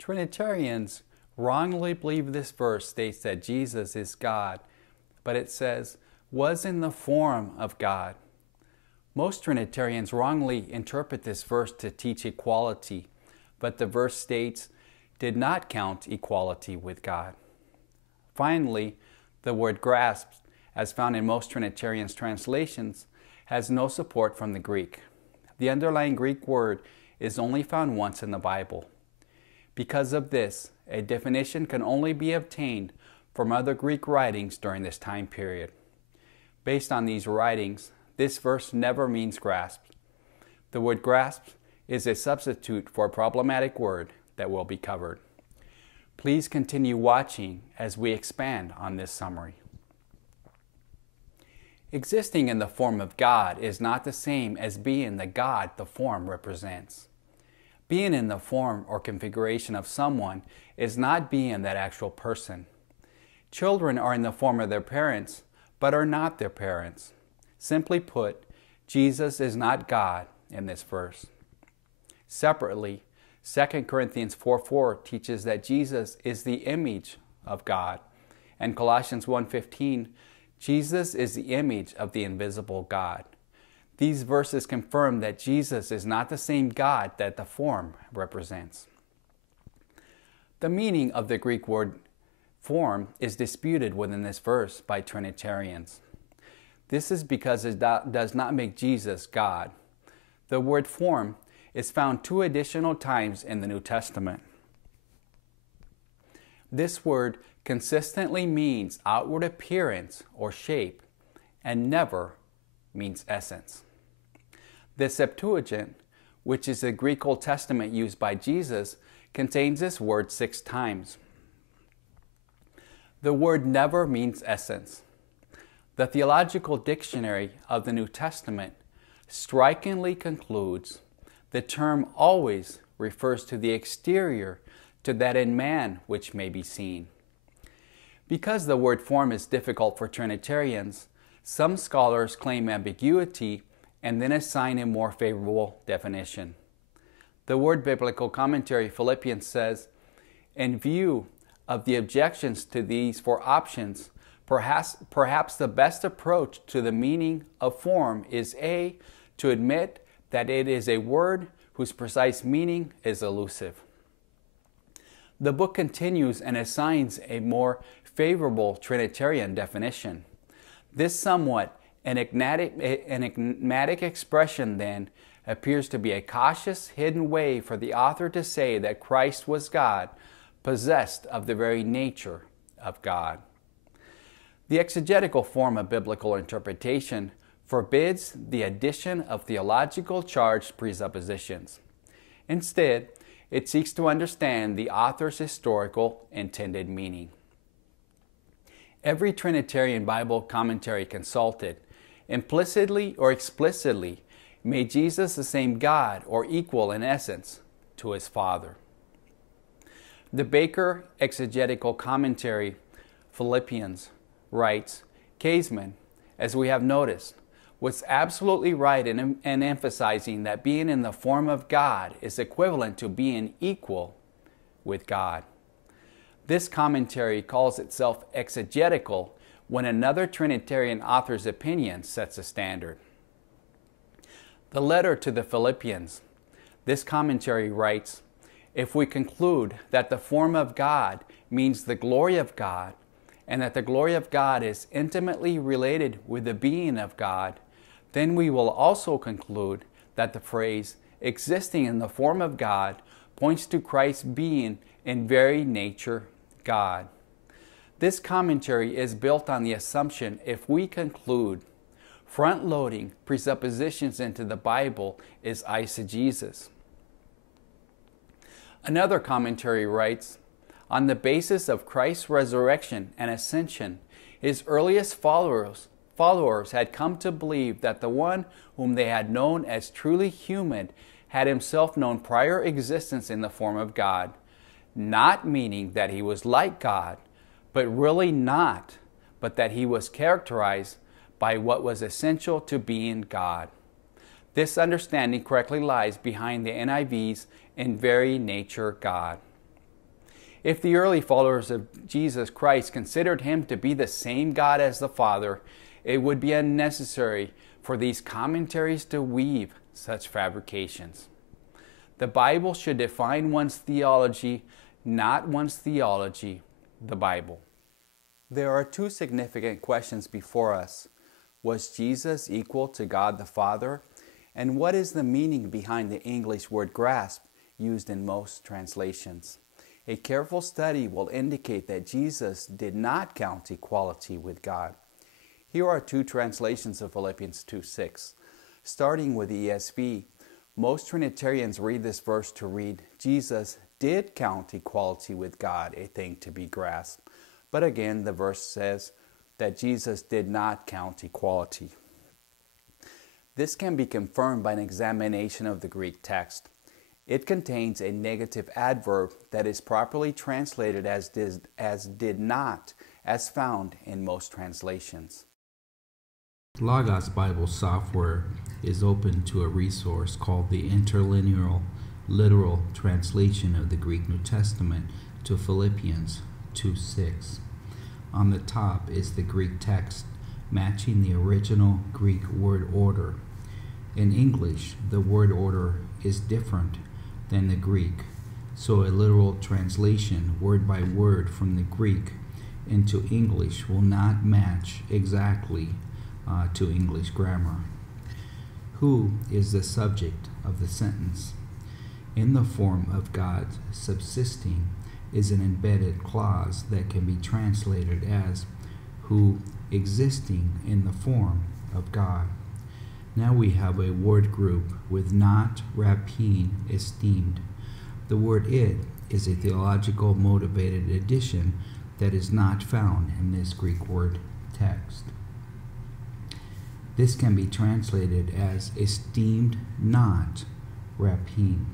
Trinitarians wrongly believe this verse states that Jesus is God, but it says, was in the form of God. Most Trinitarians wrongly interpret this verse to teach equality, but the verse states, did not count equality with God. Finally, the word grasp, as found in most Trinitarians' translations, has no support from the Greek. The underlying Greek word is only found once in the Bible. Because of this, a definition can only be obtained from other Greek writings during this time period. Based on these writings, this verse never means grasp. The word grasp is a substitute for a problematic word that will be covered. Please continue watching as we expand on this summary. Existing in the form of God is not the same as being the God the form represents. Being in the form or configuration of someone is not being that actual person. Children are in the form of their parents, but are not their parents. Simply put, Jesus is not God in this verse. Separately, 2 Corinthians 4:4 teaches that Jesus is the image of God, and Colossians 1:15, Jesus is the image of the invisible God. These verses confirm that Jesus is not the same God that the form represents. The meaning of the Greek word form is disputed within this verse by Trinitarians. This is because it does not make Jesus God. The word form is found 2 additional times in the New Testament. This word consistently means outward appearance or shape and never means essence. The Septuagint, which is the Greek Old Testament used by Jesus, contains this word 6 times. The word never means essence. The Theological Dictionary of the New Testament strikingly concludes the term always refers to the exterior, to that in man which may be seen. Because the word form is difficult for Trinitarians, some scholars claim ambiguity and then assign a more favorable definition. The Word Biblical Commentary Philippians says, in view of the objections to these 4 options, perhaps the best approach to the meaning of form is A, to admit that it is a word whose precise meaning is elusive. The book continues and assigns a more favorable Trinitarian definition. This somewhat enigmatic expression then appears to be a cautious, hidden way for the author to say that Christ was God, possessed of the very nature of God. The exegetical form of biblical interpretation forbids the addition of theological charged presuppositions. Instead, it seeks to understand the author's historical intended meaning. Every Trinitarian Bible commentary consulted, implicitly or explicitly, made Jesus the same God or equal in essence to his Father. The Baker exegetical commentary, Philippians, writes, Caseman, as we have noticed, was absolutely right in emphasizing that being in the form of God is equivalent to being equal with God. This commentary calls itself exegetical when another Trinitarian author's opinion sets a standard. The letter to the Philippians, this commentary writes, if we conclude that the form of God means the glory of God, and that the glory of God is intimately related with the being of God, then we will also conclude that the phrase existing in the form of God points to Christ's being in very nature God. This commentary is built on the assumption if we conclude front-loading presuppositions into the Bible is eisegesis. Another commentary writes, on the basis of Christ's resurrection and ascension, his earliest followers had come to believe that the one whom they had known as truly human had himself known prior existence in the form of God, not meaning that he was like God, but really not, but that he was characterized by what was essential to being God. This understanding correctly lies behind the NIV's in very nature God. If the early followers of Jesus Christ considered him to be the same God as the Father, it would be unnecessary for these commentaries to weave such fabrications. The Bible should define one's theology, not one's theology, the Bible. There are two significant questions before us. Was Jesus equal to God the Father? And what is the meaning behind the English word grasp used in most translations? A careful study will indicate that Jesus did not count equality with God. Here are two translations of Philippians 2:6. Starting with the ESV, most Trinitarians read this verse to read, Jesus did count equality with God a thing to be grasped. But again, the verse says that Jesus did not count equality. This can be confirmed by an examination of the Greek text. It contains a negative adverb that is properly translated as did not, as found in most translations. Logos Bible software is open to a resource called the Interlinear Literal Translation of the Greek New Testament to Philippians 2:6. On the top is the Greek text matching the original Greek word order. In English, the word order is different than the Greek, so a literal translation word by word from the Greek into English will not match exactly to English grammar. Who is the subject of the sentence? In the form of God subsisting is an embedded clause that can be translated as who existing in the form of God. Now we have a word group with not, rapine, esteemed. The word it is a theological motivated addition that is not found in this Greek word text. This can be translated as esteemed not, rapine.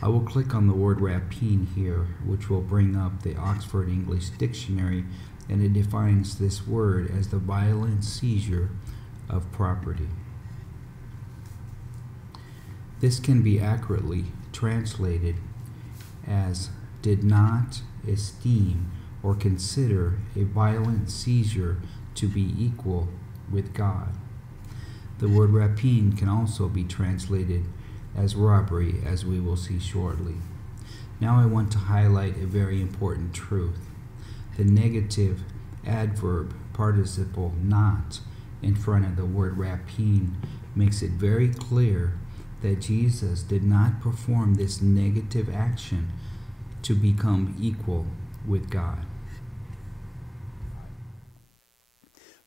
I will click on the word rapine here, which will bring up the Oxford English Dictionary, and it defines this word as the violent seizure of property. This can be accurately translated as did not esteem or consider a violent seizure to be equal with God. The word rapine can also be translated as robbery, as we will see shortly. Now I want to highlight a very important truth. The negative adverb participle not in front of the word rapine makes it very clear that Jesus did not perform this negative action to become equal with God.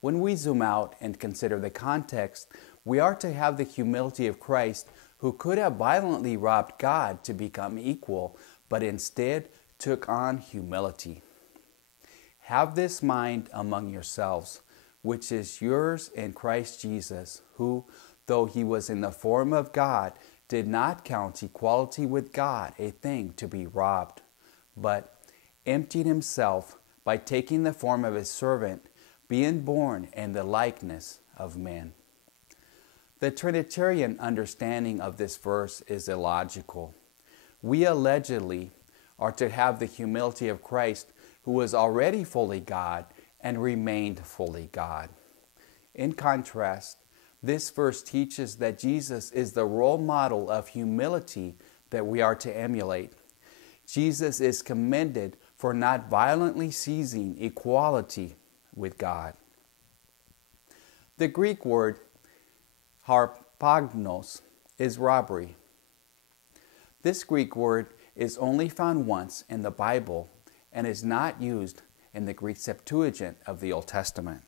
When we zoom out and consider the context, we are to have the humility of Christ, who could have violently robbed God to become equal, but instead took on humility. Have this mind among yourselves, which is yours in Christ Jesus, who, though he was in the form of God, did not count equality with God a thing to be robbed, but emptied himself by taking the form of a servant, being born in the likeness of men. The Trinitarian understanding of this verse is illogical. We allegedly are to have the humility of Christ, who was already fully God and remained fully God. In contrast, this verse teaches that Jesus is the role model of humility that we are to emulate. Jesus is commended for not violently seizing equality with God. The Greek word harpagnos is robbery. This Greek word is only found once in the Bible and is not used in the Greek Septuagint of the Old Testament.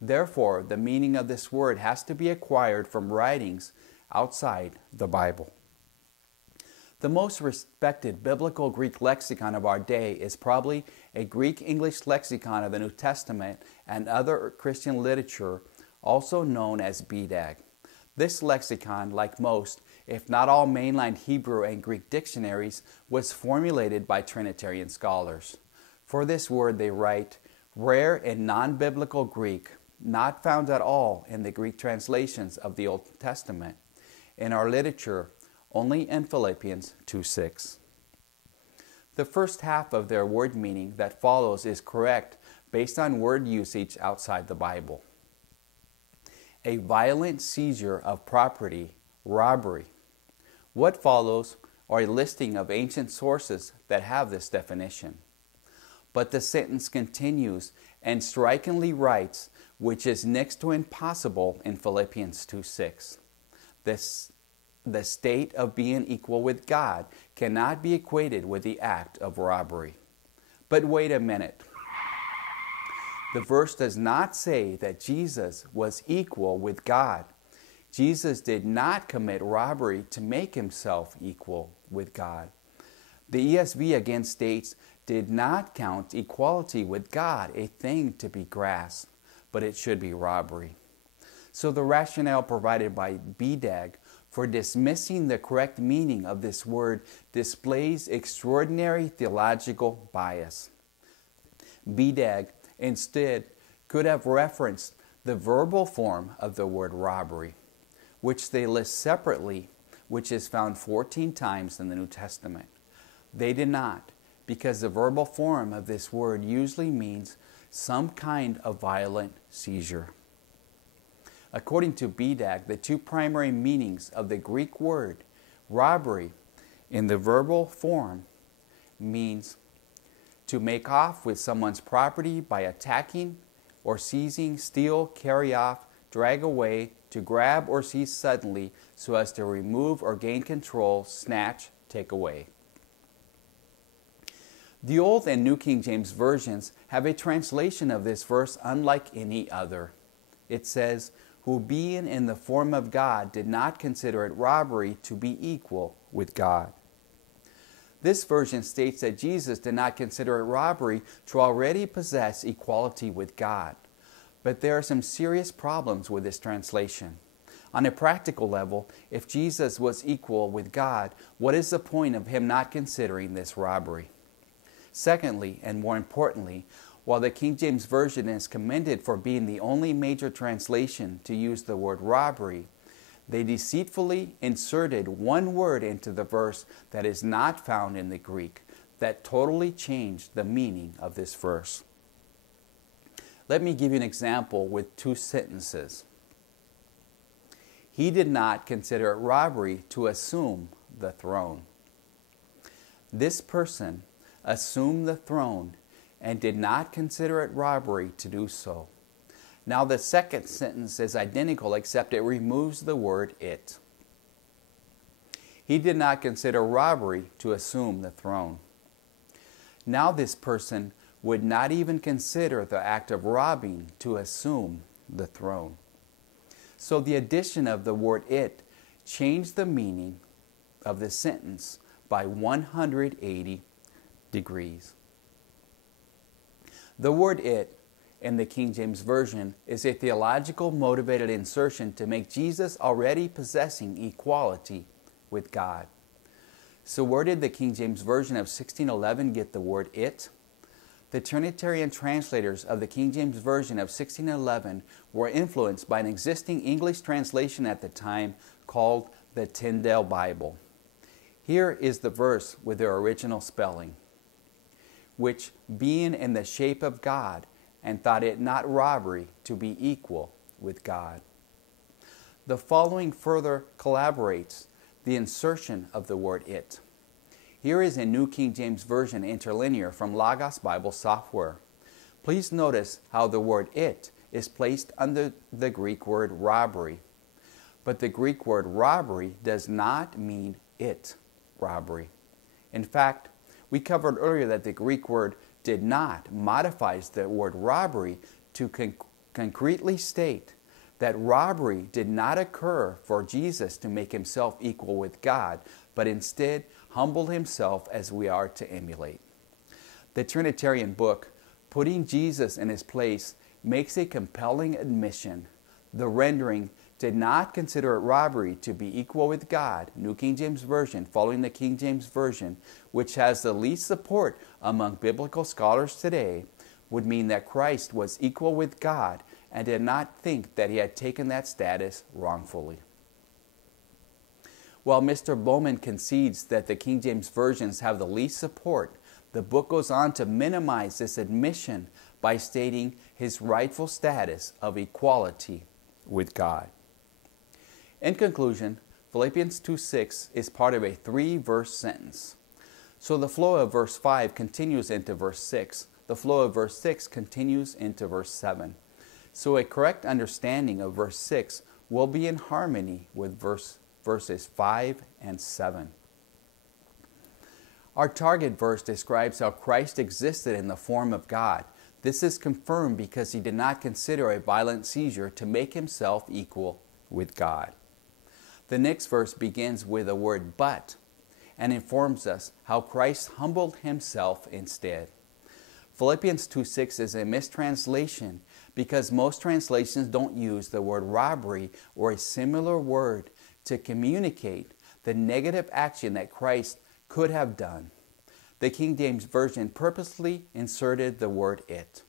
Therefore, the meaning of this word has to be acquired from writings outside the Bible. The most respected biblical Greek lexicon of our day is probably a Greek-English lexicon of the New Testament and other Christian literature, also known as BDAG. This lexicon, like most, if not all mainline Hebrew and Greek dictionaries, was formulated by Trinitarian scholars. For this word they write, rare and non-biblical Greek, not found at all in the Greek translations of the Old Testament. In our literature, only in Philippians 2:6. The first half of their word meaning that follows is correct based on word usage outside the Bible. A violent seizure of property, robbery. What follows are a listing of ancient sources that have this definition. But the sentence continues and strikingly writes, which is next to impossible in Philippians 2:6. The state of being equal with God cannot be equated with the act of robbery. But wait a minute. The verse does not say that Jesus was equal with God. Jesus did not commit robbery to make himself equal with God. The ESV again states, did not count equality with God a thing to be grasped, but it should be robbery. So the rationale provided by BDAG for dismissing the correct meaning of this word displays extraordinary theological bias. BDAG instead could have referenced the verbal form of the word robbery, which they list separately, which is found 14 times in the New Testament. They did not, because the verbal form of this word usually means some kind of violent seizure. According to BDAG, the two primary meanings of the Greek word robbery in the verbal form means to make off with someone's property by attacking or seizing, steal, carry off, drag away, to grab or seize suddenly so as to remove or gain control, snatch, take away. The Old and New King James versions have a translation of this verse unlike any other. It says, who being in the form of God did not consider it robbery to be equal with God. This version states that Jesus did not consider it robbery to already possess equality with God. But there are some serious problems with this translation. On a practical level, if Jesus was equal with God, what is the point of him not considering this robbery? Secondly, and more importantly, while the King James Version is commended for being the only major translation to use the word robbery, they deceitfully inserted one word into the verse that is not found in the Greek that totally changed the meaning of this verse. Let me give you an example with two sentences. He did not consider it robbery to assume the throne. This person assumed the throne and did not consider it robbery to do so. Now the second sentence is identical except it removes the word it. He did not consider robbery to assume the throne. Now this person would not even consider the act of robbing to assume the throne. So the addition of the word it changed the meaning of the sentence by 180 degrees. The word it in the King James Version is a theological motivated insertion to make Jesus already possessing equality with God. So where did the King James Version of 1611 get the word it? The Trinitarian translators of the King James Version of 1611 were influenced by an existing English translation at the time called the Tyndale Bible. Here is the verse with their original spelling, which being in the shape of God, and thought it not robbery to be equal with God. The following further collaborates the insertion of the word it. Here is a New King James Version interlinear from Logos Bible software. Please notice how the word it is placed under the Greek word robbery. But the Greek word robbery does not mean it, robbery. In fact, we covered earlier that the Greek word did not modifies the word robbery to concretely state that robbery did not occur for Jesus to make himself equal with God, but instead humbled himself as we are to emulate. The Trinitarian book, Putting Jesus in His Place, makes a compelling admission. The rendering did not consider it robbery to be equal with God, New King James Version, following the King James Version, which has the least support among biblical scholars today, would mean that Christ was equal with God and did not think that he had taken that status wrongfully. While Mr. Bowman concedes that the King James Versions have the least support The book goes on to minimize this admission by stating his rightful status of equality with God. In conclusion, Philippians 2:6 is part of a 3-verse sentence. So the flow of verse 5 continues into verse 6. The flow of verse 6 continues into verse 7. So a correct understanding of verse 6 will be in harmony with verses 5 and 7. Our target verse describes how Christ existed in the form of God. This is confirmed because he did not consider a violent seizure to make himself equal with God. The next verse begins with the word but and informs us how Christ humbled himself instead. Philippians 2:6 is a mistranslation because most translations don't use the word robbery or a similar word to communicate the negative action that Christ could have done. The King James Version purposely inserted the word it.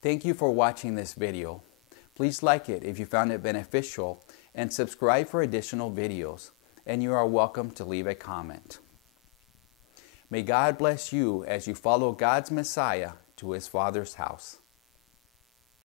Thank you for watching this video. Please like it if you found it beneficial and subscribe for additional videos. And you are welcome to leave a comment. May God bless you as you follow God's Messiah to his Father's house.